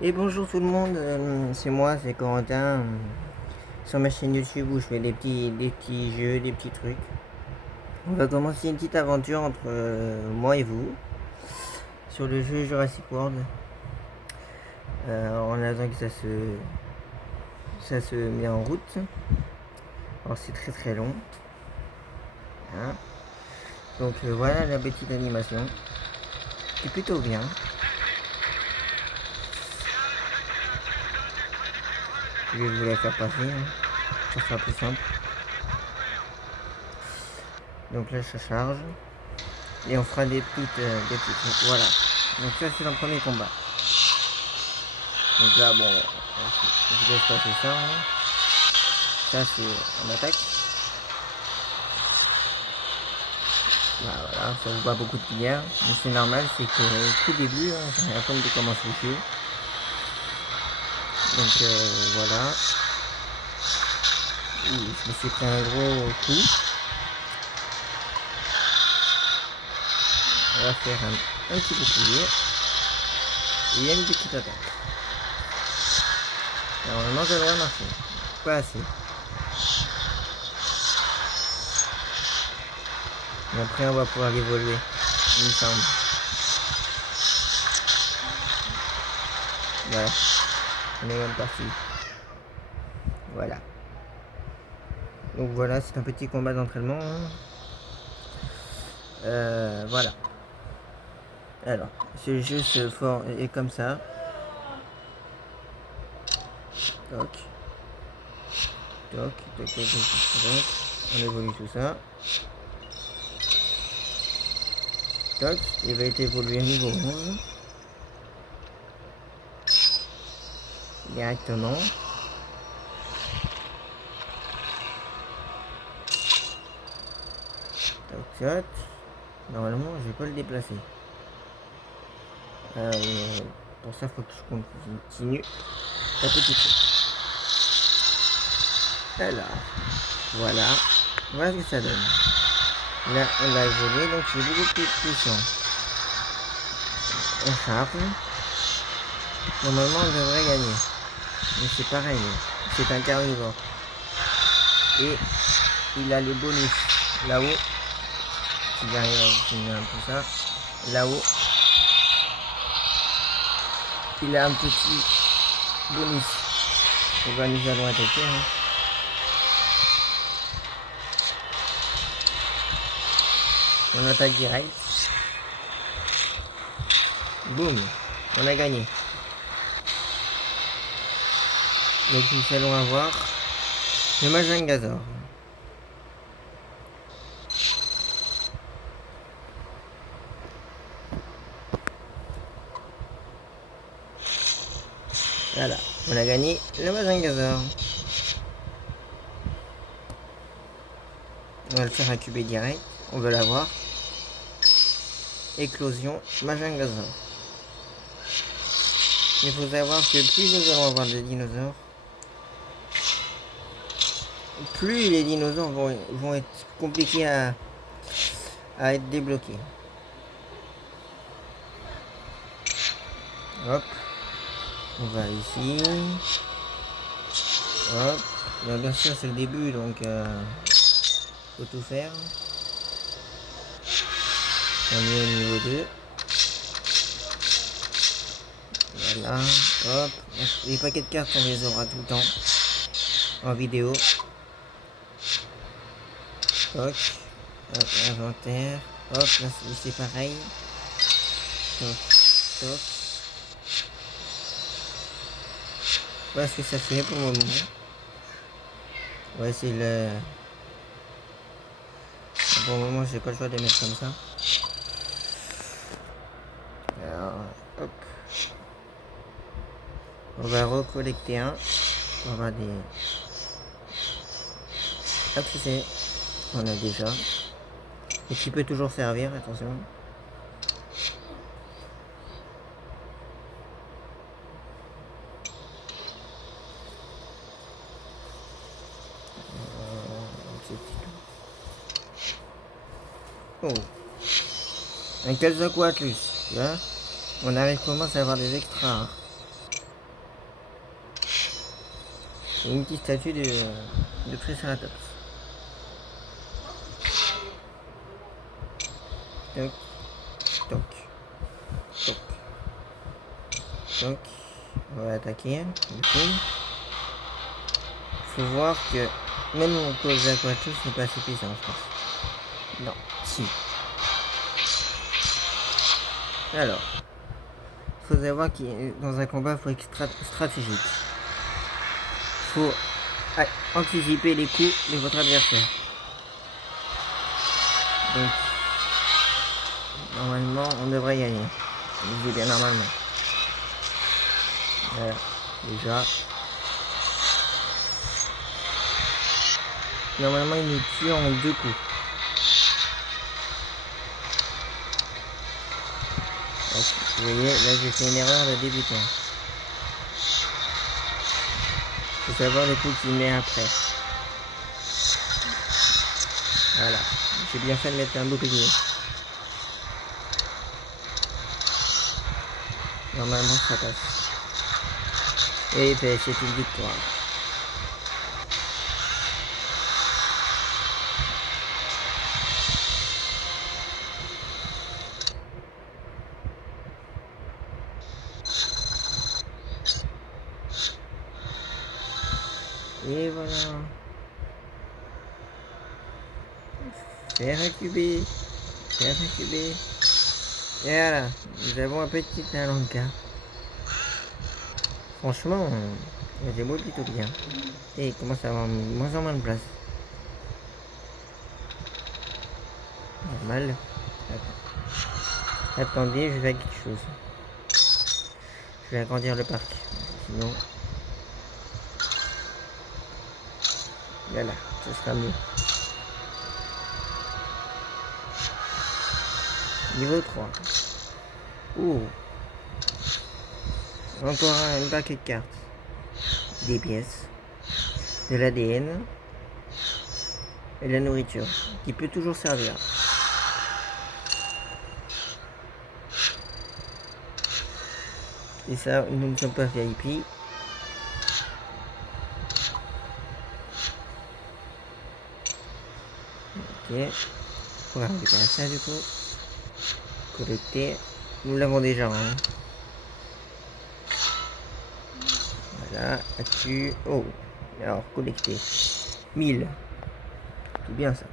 Et bonjour tout le monde, c'est moi, c'est Corentin, sur ma chaîne YouTube où je fais des petits jeux, des petits trucs. On va commencer une petite aventure entre moi et vous sur le jeu Jurassic World. En attendant que ça se met en route. Alors c'est très long. Hein. Donc voilà la petite animation. C'est plutôt bien. Je vais vous la faire passer, hein. Ça sera plus simple. Donc là ça charge. Et on fera des petites. Voilà. Donc ça c'est le premier combat. Donc là bon, je laisse passer ça. Hein. Ça c'est en attaque. Bah, voilà, ça vaut pas beaucoup de pierres. Mais c'est normal, c'est que tout début, hein, j'ai rien compris comment se toucher. Donc voilà. Ouh, je me suis pris un gros coup. On va faire un petit bouclier. Et une petite attaque. Normalement ça devrait marcher. Pas assez. Mais après on va pouvoir évoluer. Il me semble. Voilà. On est même parti. Voilà. Donc voilà, c'est un petit combat d'entraînement. Hein. Voilà. Alors, ce jeu se fort est comme ça. Toc. Toc, toc, toc, toc, toc. On évolue tout ça. Toc, il va être évolué à niveau 11. Directement. Toc, toc. Normalement, je vais pas le déplacer. Pour ça, il faut que je continue la petite truc. Alors, voilà. Voilà ce que ça donne. Là, on l'a évolué, donc c'est beaucoup plus puissant. On charge. Normalement, on devrait gagner. Mais c'est pareil. C'est un carnivore. Et il a le bonus là-haut. S'il arrive à finir un peu ça. Là-haut. Il a un petit bonus. On va nous allons attaquer. Hein. On attaque direct. Boum. On a gagné. Donc nous allons avoir le Majangazor. Voilà, on a gagné le Majangazor. On va le faire incuber direct. On veut l'avoir. Éclosion Majangazor. Il faut savoir que plus nous allons avoir de dinosaures, plus les dinosaures vont être compliqués à être débloqués. Hop. On va ici. Hop. Bien sûr c'est le début donc faut tout faire. On est au niveau 2. Voilà. Hop. Les paquets de cartes on les aura tout le temps. En vidéo. Toc. Hop, inventaire. Hop, là c'est pareil. Toc. Toc. Voilà ce que ça fait pour le moment. Ouais, c'est le... Pour le moment, j'ai pas le choix de les mettre comme ça. Alors, hop. On va recollecter un. On va des... Hop, c'est... On a déjà. Et qui peut toujours servir, attention. Oh. Un Quetzalcoatlus. Là, on arrive commence à avoir des extras. Et une petite statue de Triceratops. Toc, toc, toc, toc. On va attaquer. Du coup, faut voir que même mon cause d'Aquatus n'est pas suffisant, je pense. Non, si. Alors, il faut savoir que dans un combat, il faut être stratégique. Il faut anticiper les coups de votre adversaire. Donc, normalement, on devrait gagner. Je dis bien normalement. Voilà, déjà. Normalement, il nous tue en 2 coups. Donc, vous voyez, là j'ai fait une erreur de débutant. Il faut savoir les coups qu'il met après. Voilà. J'ai bien fait de mettre un bouclier. Normalement, ça passe. Et ben, c'est une victoire. Et voilà. Faire incuber. Faire incuber. Et voilà. Nous avons un petit Alanka. Franchement, j'ai beau plutôt bien. Et il commence à avoir moins en moins de place. Normal. Attendez, je vais faire quelque chose. Je vais agrandir le parc. Sinon. Voilà, ce sera mieux. Niveau 3. Oh. Encore un paquet de cartes. Des pièces. De l'ADN. Et de la nourriture. Qui peut toujours servir. Et ça, nous ne sommes pas VIP. Ok. On va récupérer ça du coup. Collecter. Nous l'avons déjà. Hein. Voilà. Actu. Oh. Alors, collecter. 1000. C'est bien ça.